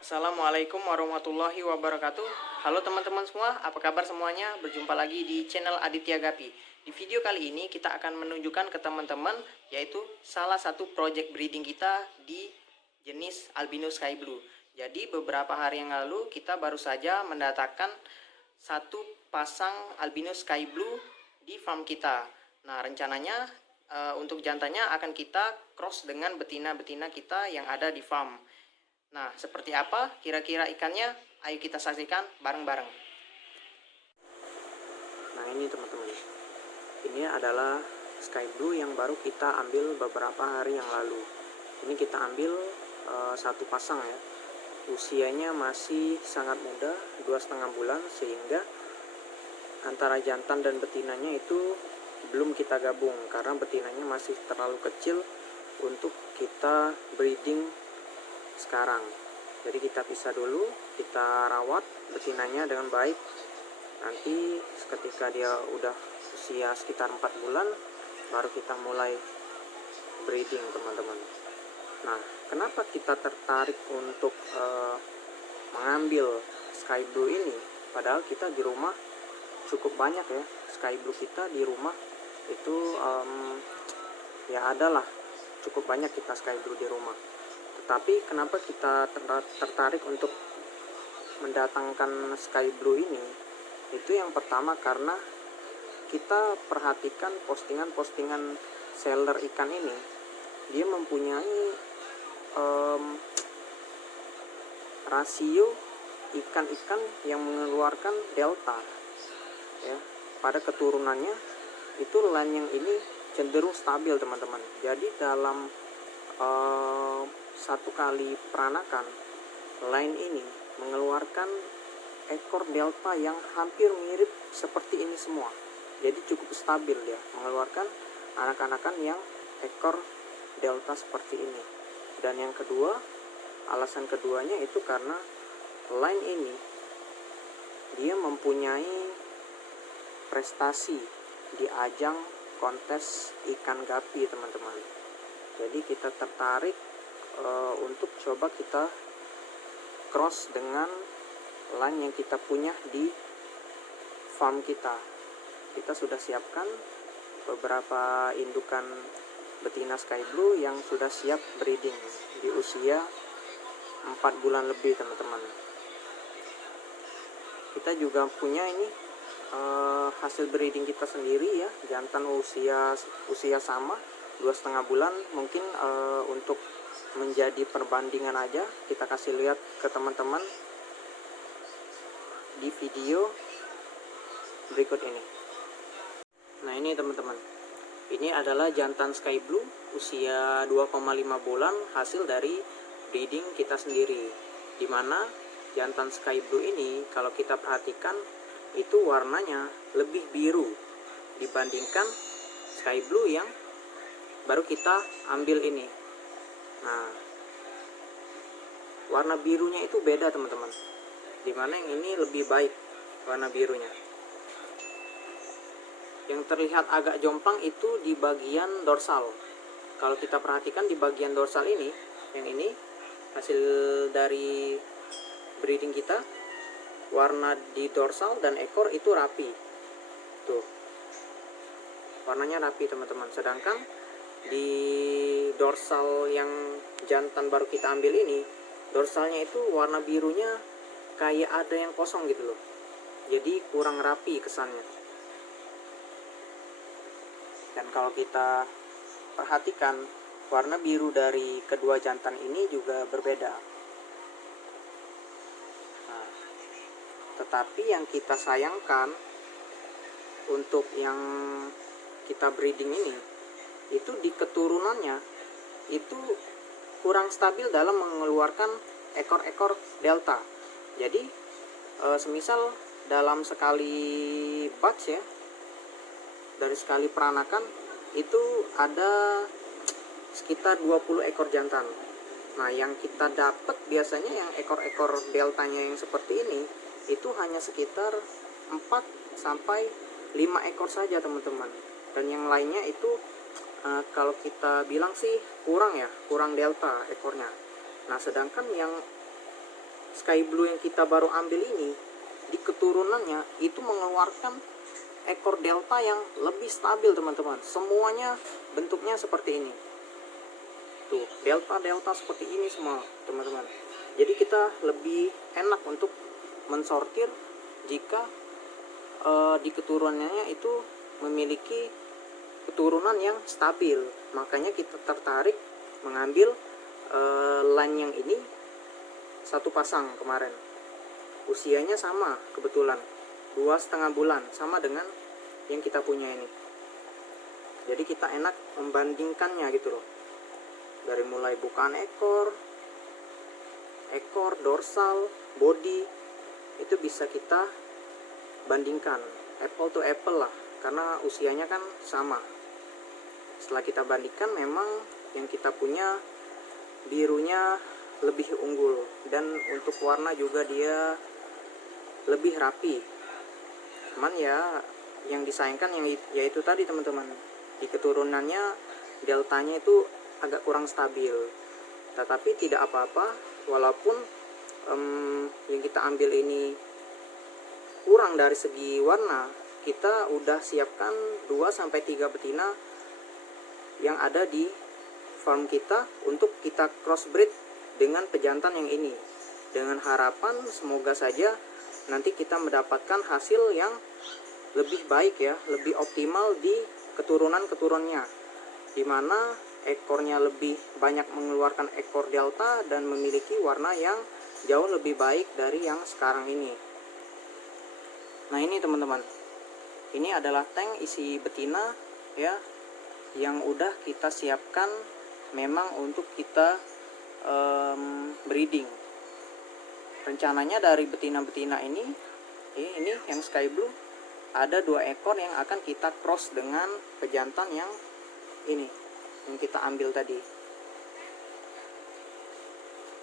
Assalamualaikum warahmatullahi wabarakatuh. Halo teman-teman semua, apa kabar semuanya? Berjumpa lagi di channel Aditya Gapi. Di video kali ini kita akan menunjukkan ke teman-teman yaitu salah satu project breeding kita di jenis albino sky blue. Jadi beberapa hari yang lalu kita baru saja mendatangkan satu pasang albino sky blue di farm kita. Nah, rencananya untuk jantannya akan kita cross dengan betina-betina kita yang ada di farm. Nah, seperti apa kira-kira ikannya? Ayo kita saksikan bareng-bareng. Nah, ini teman-teman. Ini adalah sky blue yang baru kita ambil beberapa hari yang lalu. Ini kita ambil satu pasang ya. Usianya masih sangat muda, 2,5 bulan, sehingga antara jantan dan betinanya itu belum kita gabung karena betinanya masih terlalu kecil untuk kita breeding sekarang. Jadi kita pisah dulu, kita rawat betinanya dengan baik. Nanti ketika dia udah usia sekitar 4 bulan baru kita mulai breeding, teman-teman. Nah, kenapa kita tertarik untuk mengambil sky blue ini? Padahal kita di rumah cukup banyak ya, sky blue kita di rumah itu ya adalah cukup banyak kita sky blue di rumah. Tapi kenapa kita tertarik untuk mendatangkan sky blue ini? Itu yang pertama karena kita perhatikan postingan-postingan seller ikan ini. Dia mempunyai rasio ikan-ikan yang mengeluarkan delta ya. Pada keturunannya itu line yang ini cenderung stabil, teman-teman. Jadi dalam satu kali peranakan, line ini mengeluarkan ekor delta yang hampir mirip seperti ini semua. Jadi cukup stabil ya, mengeluarkan anak-anakan yang ekor delta seperti ini. Dan yang kedua, alasan keduanya itu karena line ini dia mempunyai prestasi di ajang kontes ikan gapi, teman-teman. Jadi kita tertarik untuk coba kita cross dengan line yang kita punya di farm kita. Kita sudah siapkan beberapa indukan betina sky blue yang sudah siap breeding di usia 4 bulan lebih, teman-teman. Kita juga punya ini hasil breeding kita sendiri ya, jantan usia sama 2,5 bulan. Mungkin untuk menjadi perbandingan aja kita kasih lihat ke teman-teman di video berikut ini. Nah, ini teman-teman, ini adalah jantan sky blue usia 2,5 bulan hasil dari breeding kita sendiri, dimana jantan sky blue ini kalau kita perhatikan itu warnanya lebih biru dibandingkan sky blue yang baru kita ambil ini. Nah, warna birunya itu beda, teman-teman. Dimana yang ini lebih baik warna birunya. Yang terlihat agak jomplang itu di bagian dorsal. Kalau kita perhatikan di bagian dorsal ini, yang ini hasil dari breeding kita, warna di dorsal dan ekor itu rapi. Tuh, warnanya rapi, teman-teman. Sedangkan di dorsal yang jantan baru kita ambil ini, dorsalnya itu warna birunya kayak ada yang kosong gitu loh. Jadi kurang rapi kesannya. Dan kalau kita perhatikan, warna biru dari kedua jantan ini juga berbeda. Nah, tetapi yang kita sayangkan untuk yang kita breeding ini, itu di keturunannya itu kurang stabil dalam mengeluarkan ekor-ekor delta. Jadi semisal dalam sekali batch ya, dari sekali peranakan itu ada sekitar 20 ekor jantan. Nah, yang kita dapat biasanya yang ekor-ekor deltanya yang seperti ini itu hanya sekitar 4 sampai 5 ekor saja, teman-teman. Dan yang lainnya itu kalau kita bilang sih kurang delta ekornya. Nah, sedangkan yang Sky Blue yang kita baru ambil ini, di keturunannya itu mengeluarkan ekor delta yang lebih stabil teman-teman. Semuanya bentuknya seperti ini. Tuh, delta seperti ini semua teman-teman. Jadi kita lebih enak untuk mensortir jika di keturunannya itu memiliki keturunan yang stabil. Makanya kita tertarik mengambil line yang ini satu pasang kemarin. Usianya sama kebetulan 2,5 bulan, sama dengan yang kita punya ini. Jadi kita enak membandingkannya gitu loh. Dari mulai bukaan ekor, dorsal, body, itu bisa kita bandingkan apple to apple lah, karena usianya kan sama. Setelah kita bandingkan, memang yang kita punya birunya lebih unggul, dan untuk warna juga dia lebih rapi. Cuman ya yang disayangkan yaitu tadi teman-teman, di keturunannya deltanya itu agak kurang stabil. Tetapi tidak apa-apa, walaupun yang kita ambil ini kurang dari segi warna, kita udah siapkan 2-3 betina yang ada di farm kita untuk kita crossbreed dengan pejantan yang ini, dengan harapan semoga saja nanti kita mendapatkan hasil yang lebih baik ya, lebih optimal di keturunannya, dimana ekornya lebih banyak mengeluarkan ekor delta dan memiliki warna yang jauh lebih baik dari yang sekarang ini. Nah ini teman-teman, ini adalah tank isi betina ya, yang udah kita siapkan memang untuk kita breeding. Rencananya dari betina-betina ini yang Sky Blue ada 2 ekor yang akan kita cross dengan pejantan yang ini, yang kita ambil tadi.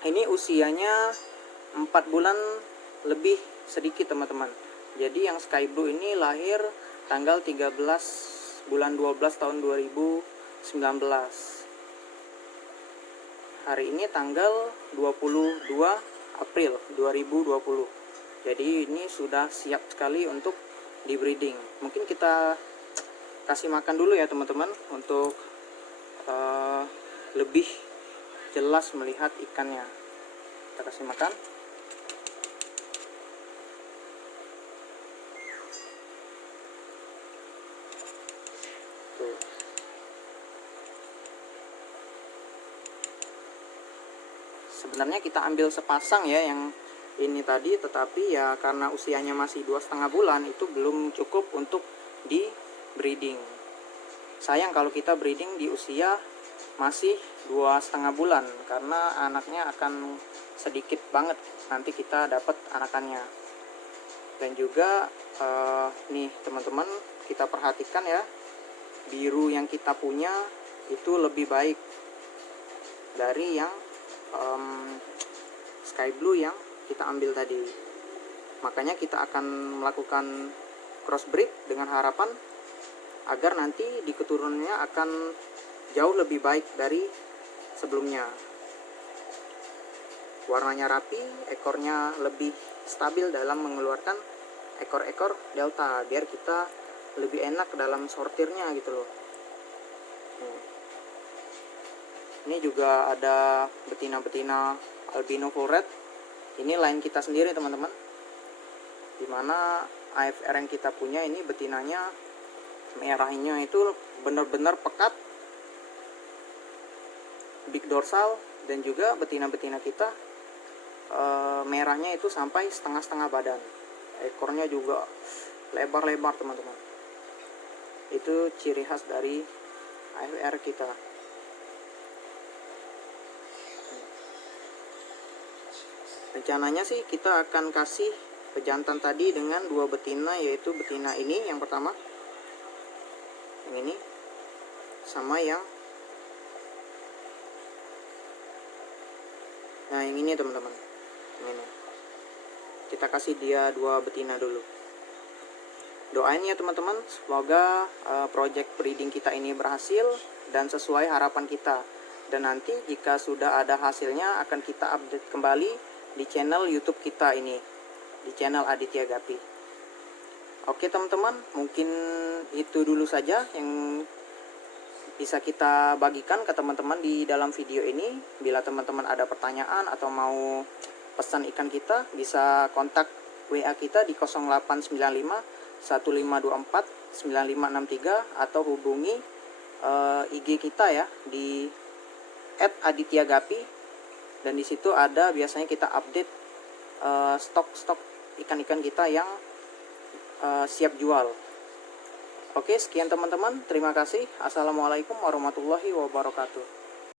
Ini usianya 4 bulan lebih sedikit teman-teman. Jadi yang Sky Blue ini lahir tanggal 13 bulan 12 tahun 2019. Hari ini tanggal 22 April 2020. Jadi ini sudah siap sekali untuk di breeding. Mungkin kita kasih makan dulu ya teman-teman, untuk lebih jelas melihat ikannya. Kita kasih makan. Tuh. Sebenarnya kita ambil sepasang ya yang ini tadi, tetapi ya karena usianya masih 2,5 bulan itu belum cukup untuk di breeding. Sayang kalau kita breeding di usia masih 2,5 bulan, karena anaknya akan sedikit banget nanti kita dapat anakannya. Dan juga nih teman-teman, kita perhatikan ya, biru yang kita punya itu lebih baik dari yang Sky Blue yang kita ambil tadi. Makanya kita akan melakukan crossbreed dengan harapan agar nanti di keturunannya akan jauh lebih baik dari sebelumnya. Warnanya rapi, ekornya lebih stabil dalam mengeluarkan ekor-ekor delta, biar kita lebih enak dalam sortirnya gitu loh. Ini juga ada betina-betina albino full red. Ini line kita sendiri teman-teman, dimana AFR yang kita punya ini betinanya merahnya itu benar-benar pekat, big dorsal, dan juga betina-betina kita merahnya itu sampai setengah-setengah badan. Ekornya juga lebar-lebar teman-teman. Itu ciri khas dari AFR kita. Rencananya sih kita akan kasih pejantan tadi dengan 2 betina, yaitu betina ini yang pertama, yang ini, sama yang ini teman-teman. Ini kita kasih dia 2 betina dulu. Doain ya teman-teman, semoga project breeding kita ini berhasil dan sesuai harapan kita. Dan nanti jika sudah ada hasilnya akan kita update kembali di channel YouTube kita ini, di channel Aditya Gapi. Oke teman-teman, mungkin itu dulu saja yang bisa kita bagikan ke teman-teman di dalam video ini. Bila teman-teman ada pertanyaan atau mau pesan ikan kita, bisa kontak WA kita di 0895 1524 9563 atau hubungi IG kita ya di @adityagapi, dan di situ ada biasanya kita update stok ikan-ikan kita yang siap jual. Oke, sekian teman-teman. Terima kasih. Assalamualaikum warahmatullahi wabarakatuh.